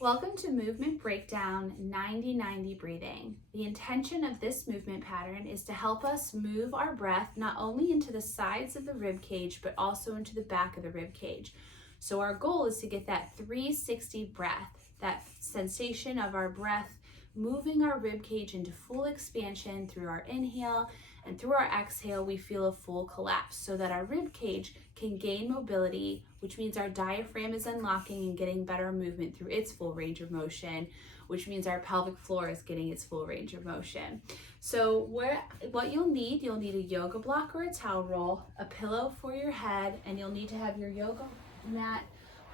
Welcome to Movement Breakdown 90-90 breathing. The intention of this movement pattern is to help us move our breath not only into the sides of the rib cage, but also into the back of the rib cage. So our goal is to get that 360 breath, that sensation of our breath moving our rib cage into full expansion through our inhale, and through our exhale we feel a full collapse so that our rib cage can gain mobility, which means our diaphragm is unlocking and getting better movement through its full range of motion, which means our pelvic floor is getting its full range of motion. So what you'll need a yoga block or a towel roll, a pillow for your head, and you'll need to have your yoga mat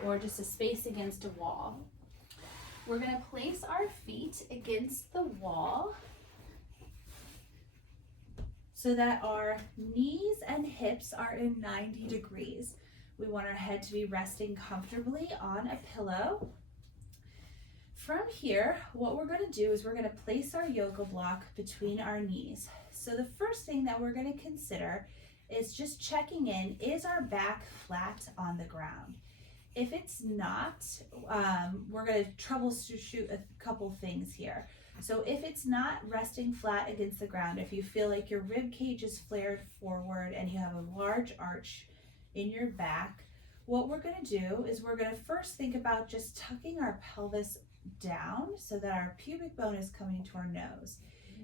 or just a space against a wall. We're going to place our feet against the wall so that our knees and hips are in 90 degrees. We want our head to be resting comfortably on a pillow. From here, what we're going to do is we're going to place our yoga block between our knees. So the first thing that we're going to consider is just checking in, is our back flat on the ground? If it's not, we're going to troubleshoot a couple things here. So if it's not resting flat against the ground, if you feel like your rib cage is flared forward and you have a large arch in your back, what we're going to do is we're going to first think about just tucking our pelvis down so that our pubic bone is coming to our nose.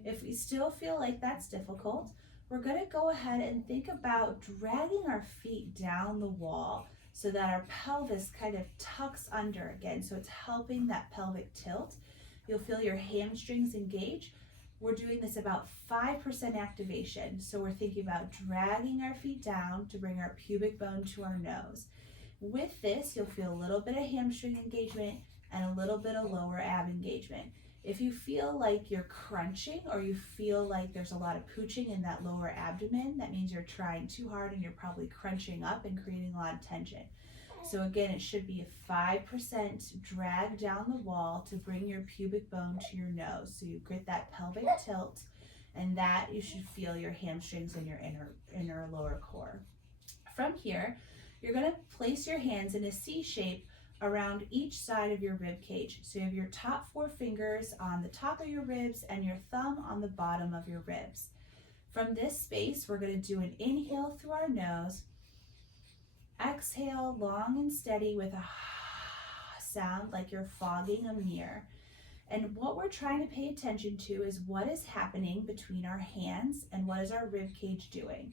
If we still feel like that's difficult, we're going to go ahead and think about dragging our feet down the wall so that our pelvis kind of tucks under again. So it's helping that pelvic tilt. You'll feel your hamstrings engage. We're doing this about 5% activation. So we're thinking about dragging our feet down to bring our pubic bone to our nose. With this, you'll feel a little bit of hamstring engagement and a little bit of lower ab engagement. If you feel like you're crunching or you feel like there's a lot of pooching in that lower abdomen, that means you're trying too hard and you're probably crunching up and creating a lot of tension. So again, it should be a 5% drag down the wall to bring your pubic bone to your nose. So you get that pelvic tilt, and that you should feel your hamstrings and your inner lower core. From here, you're going to place your hands in a C shape around each side of your rib cage. So you have your top 4 fingers on the top of your ribs and your thumb on the bottom of your ribs. From this space, we're going to do an inhale through our nose, exhale long and steady with a sound like you're fogging a mirror. And what we're trying to pay attention to is what is happening between our hands and what is our rib cage doing.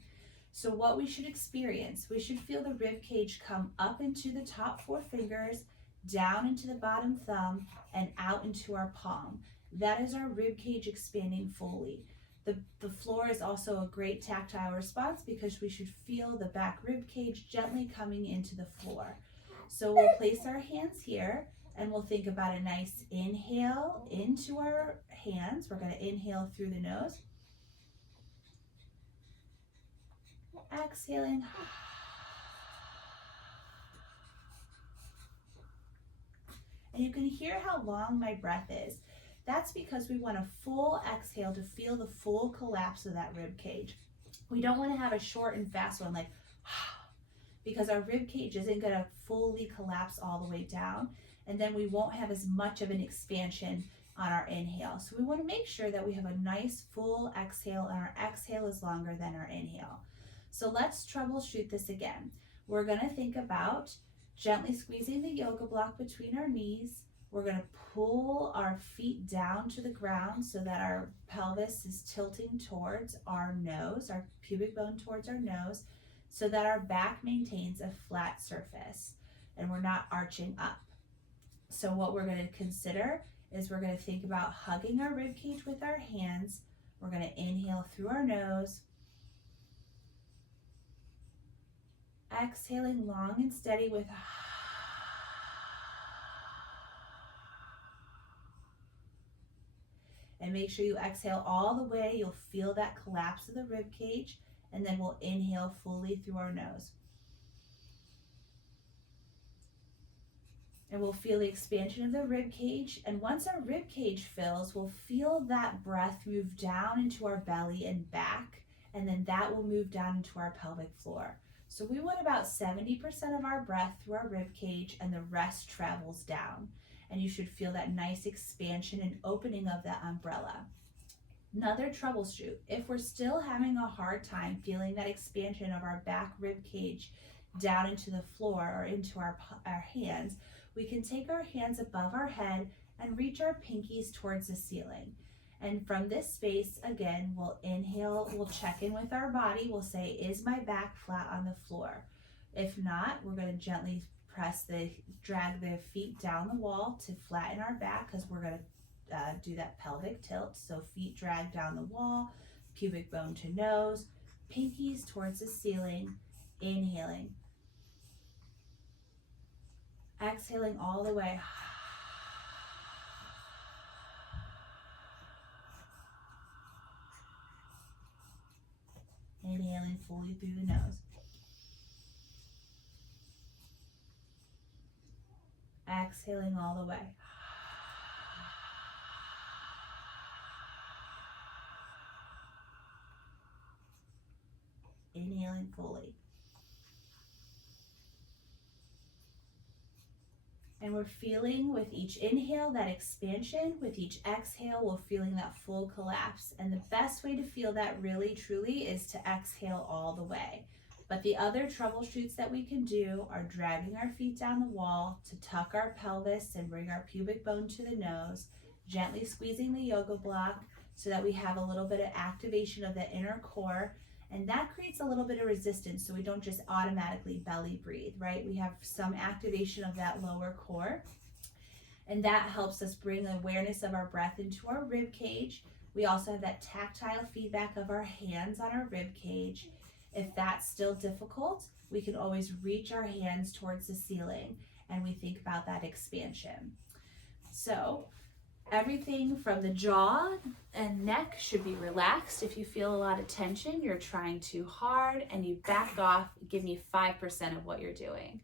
So what we should experience, we should feel the rib cage come up into the top 4 fingers, down into the bottom thumb, and out into our palm. That is our rib cage expanding fully. The floor is also a great tactile response because we should feel the back rib cage gently coming into the floor. So we'll place our hands here and we'll think about a nice inhale into our hands. We're going to inhale through the nose. Exhaling. And you can hear how long my breath is. That's because we want a full exhale to feel the full collapse of that rib cage. We don't want to have a short and fast one like because our rib cage isn't going to fully collapse all the way down, and then we won't have as much of an expansion on our inhale. So we want to make sure that we have a nice full exhale and our exhale is longer than our inhale. So let's troubleshoot this again. We're going to think about gently squeezing the yoga block between our knees. We're going to pull our feet down to the ground so that our pelvis is tilting towards our nose, our pubic bone towards our nose, so that our back maintains a flat surface and we're not arching up. So what we're going to consider is we're going to think about hugging our rib cage with our hands. We're going to inhale through our nose, exhaling long and steady with and make sure you exhale all the way. You'll feel that collapse of the rib cage, and then we'll inhale fully through our nose. And we'll feel the expansion of the rib cage, and once our rib cage fills, we'll feel that breath move down into our belly and back, and then that will move down into our pelvic floor. So we want about 70% of our breath through our rib cage and the rest travels down. and you should feel that nice expansion and opening of that umbrella. Another troubleshoot, if we're still having a hard time feeling that expansion of our back rib cage down into the floor or into our hands, we can take our hands above our head and reach our pinkies towards the ceiling. And from this space, again, we'll inhale, we'll check in with our body, we'll say, is my back flat on the floor? If not, we're going to gently drag the feet down the wall to flatten our back, because we're going to do that pelvic tilt. So feet drag down the wall, pubic bone to nose, pinkies towards the ceiling, inhaling. Exhaling all the way. Inhaling fully through the nose. Exhaling all the way. Inhaling fully. And we're feeling with each inhale that expansion, with each exhale we're feeling that full collapse. And the best way to feel that really truly is to exhale all the way. But the other troubleshoots that we can do are dragging our feet down the wall to tuck our pelvis and bring our pubic bone to the nose, gently squeezing the yoga block so that we have a little bit of activation of the inner core. And that creates a little bit of resistance, so we don't just automatically belly breathe, right? We have some activation of that lower core, and that helps us bring awareness of our breath into our rib cage. We also have that tactile feedback of our hands on our rib cage. If that's still difficult, we can always reach our hands towards the ceiling, and we think about that expansion. So everything from the jaw and neck should be relaxed. If you feel a lot of tension, you're trying too hard, and you back off, give me 5% of what you're doing.